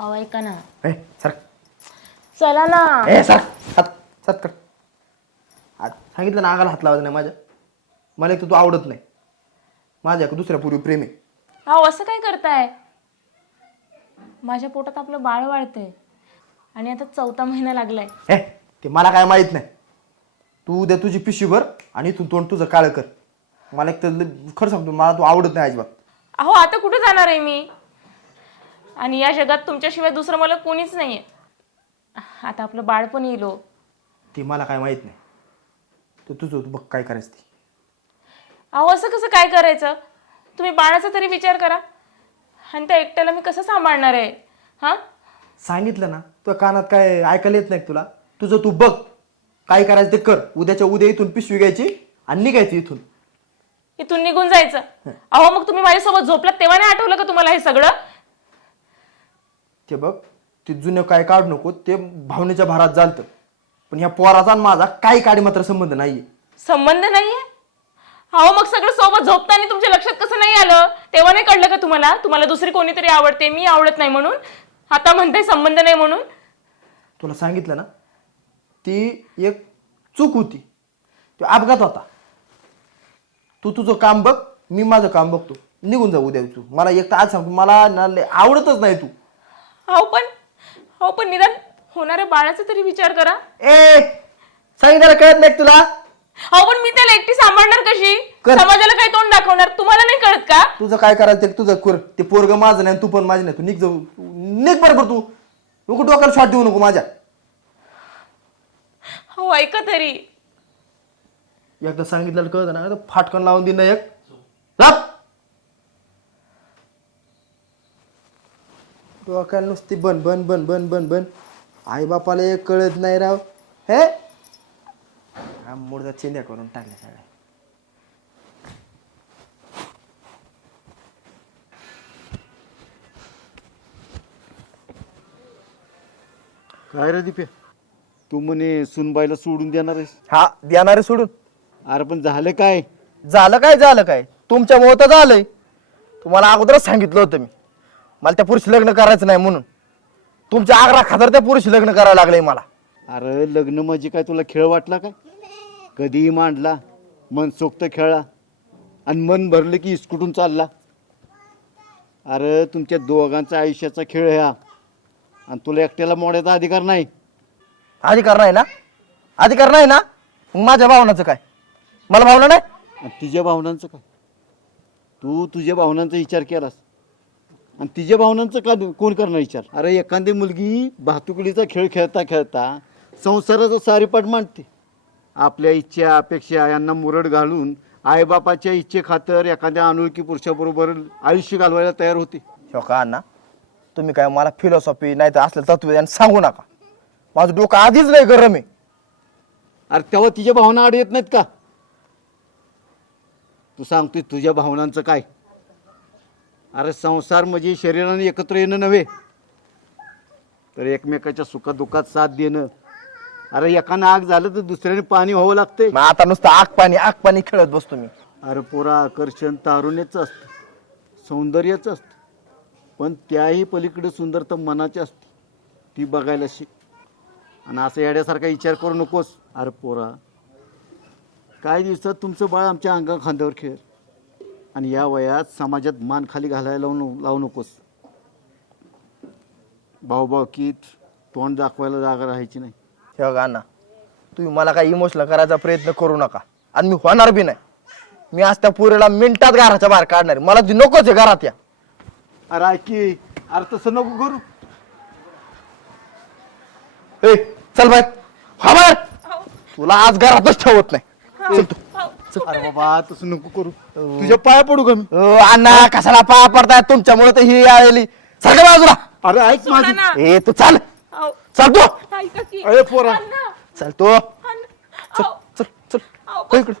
अहो ऐका ना. ए सर चला ना. ए सर हात सात कर. आज सांगितलं ना अंगाला हात लावायचा नाही माझ्या. मला एक तर तू आवडत नाही. माझ्या एक दुसऱ्या पूर्वी प्रेम आहे. अहो असं काय करताय? माझ्या पोटात आपलं बाळ वाढतंय आणि आता 4था महिना लागलाय. ए ते मला काय माहित नाही. तू उद्या तुझी पिशवी भर आणि इथून तोंड तुझं काळं कर. मला एक तर खरं सांगतो मला तू आवडत नाही अजिबात. अहो आता कुठे जाणार आहे मी? आणि या जगात तुमच्याशिवाय दुसरं मला कोणीच नाहीये. आता आपलं बाळ पण येईल. ते मला काय माहित नाही. तू तुझं तू बघ काय करायचं ते. अहो असं कसं काय करायचं? तुम्ही बाळाचा तरी विचार करा. आणि त्या एकट्याला मी कसं सांभाळणार आहे? हा सांगितलं ना तुझ्या कानात काय ऐकायला येत नाही तुला. तुझं तू बघ काय करायचं ते कर. उद्याच्या उद्या इथून पिशवी घ्यायची आणि निघायची इथून. इथून निघून जायचं. अहो मग तुम्ही माझ्यासोबत झोपलात तेव्हा नाही आठवलं का तुम्हाला हे सगळं? ते बघ ते जुनं काय काढू नको. ते भावनेच्या भारात चालतं. पण ह्या पोराचा आणि माझा काही काडी मात्र संबंध नाहीये. संबंध नाहीये? अहो मग सगळं सोबत झोपताना तुमच्या लक्षात कसं नाही आलं? तेव्हा नाही कळलं का तुम्हाला? तुम्हाला दुसरी कोणीतरी आवडते, मी आवडत नाही म्हणून? आता म्हणताय संबंध नाही म्हणून? तुला सांगितलं ना ती एक चूक होती. तो अपघात होता. तू तुझं काम बघ मी माझं काम बघतो. निघून जाऊ उद्या तू. मला एक तर आज सांगतो मला ना आवडतच नाही तू. अहो पण निदान होणाऱ्या बाळाचा तरी विचार करा. ए सांगितलं कळत नाही तुला? अहो पण मी त्याला एकटी सांभाळणार कशी? कर. समाजाला काय तोंड दाखवणार? तुम्हाला नाही कळत का? तुझं काय करायचं ते तुझं कर. ते पोरग माझं नाही तू पण माझी नाही. तू निघ जाऊ. निघ बरोबर तू. नको डोक्याला शॉट देऊ नको माझ्या. हो ऐका तरी. एकदा सांगितलं कळत ना फाटकन लावून दे ना एक. लाप. डोक्याला नुसती बन बन बन बन बन बन. आई बापाला एक कळत नाही राव. हे मुडदा चेंद्या करून टाकल्या सगळ्या. काय रे दीपे, तू म्हणे सुनबाईला सोडून देणार आहेस? हा देणारे सोडून. अरे पण झालं काय? झालं काय तुमच्यामुळे तर झालंय. तुम्हाला अगोदरच सांगितलं होतं मी मला त्या पुरुष लग्न करायचं नाही म्हणून. तुमच्या आग्रा खातर त्या पुरुष लग्न करायला लागलंय मला. अरे लग्न म्हणजे काय तुला खेळ वाटला काय? कधीही मांडला, मनसोक्त खेळला आणि मन भरलं की इसकुटून चालला. अरे तुमच्या दोघांचा आयुष्याचा खेळ ह्या आणि तुला एकट्याला मोडायचा अधिकार नाही. अधिकार नाही ना मग माझ्या भावनाचं काय? मला भावना नाही. आणि तुझ्या भावनांचं काय? तू तुझ्या भावनांचा विचार केलास आणि तिच्या भावनांचं का कोण करणार विचार? अरे एखादी मुलगी भातुकलीचा खेळ खेळता खेळता संसाराचा सारीपाट मांडते. आपल्या इच्छा अपेक्षा यांना मुरड घालून आईबापाच्या इच्छे खातर एखाद्या अनोळखी पुरुषाबरोबर आयुष्य घालवायला तयार होते. हो का अण्णा तुम्ही काय मला फिलॉसॉफी नाही तर असलं तत्वज्ञान सांगू नका. माझं डोकं आधीच लय गरम आहे. अरे तेव्हा तिच्या भावना आड येत नाहीत का? तू सांगतोय तुझ्या भावनांचं काय? अरे संसार म्हणजे शरीराने एकत्र येणं नव्हे तर एकमेकाच्या सुखदुःखात साथ देणं. अरे एकानं आग झालं तर दुसऱ्याने पाणी व्हावं लागतंय. मग आता नुसतं आग पाणी खेळत बसतो मी. अरे पोरा आकर्षण तारुण्याचं असतं, सौंदर्याचं असतं, पण त्याही पलीकडे सुंदरता मनाची असते. ती बघायला शिक. आणि असं येड्यासारखा विचार करू नकोस. अरे पोरा काही दिवसात तुमचं बाळ आमच्या अंगा खांद्यावर खेळ आणि या वयात समाजात मान खाली घालायला लावू नकोस. भाऊभावकीत तोंड दाखवायला जागा राहायची नाही. हे बघा अण्णा तुम्ही मला काही इमोशनल करायचा प्रयत्न करू नका आणि मी होणार बी नाही. मी आज त्या पुरेला मिनिटात घराच्या बाहेर काढणार. मला ती नकोच आहे घरात या. अरे ऐकी, अरे तसं नको करू. ए चल बाय हा बाहेर. तुला आज घरातच ठेवत नाही. चल तू. अरे बाबा तसं नको करू. तुझ्या पाया पडू का मी? अण्णा कशाला पाया पडताय? तुमच्यामुळे तर ही आलेली. सगळं बाजूला. अरे ऐक माझी. ए तू चाल चल तू. ऐका की. अरे पोरा अण्णा, चल तू. अण्णा, चल अहो, चल चल अहो, हो इकडं.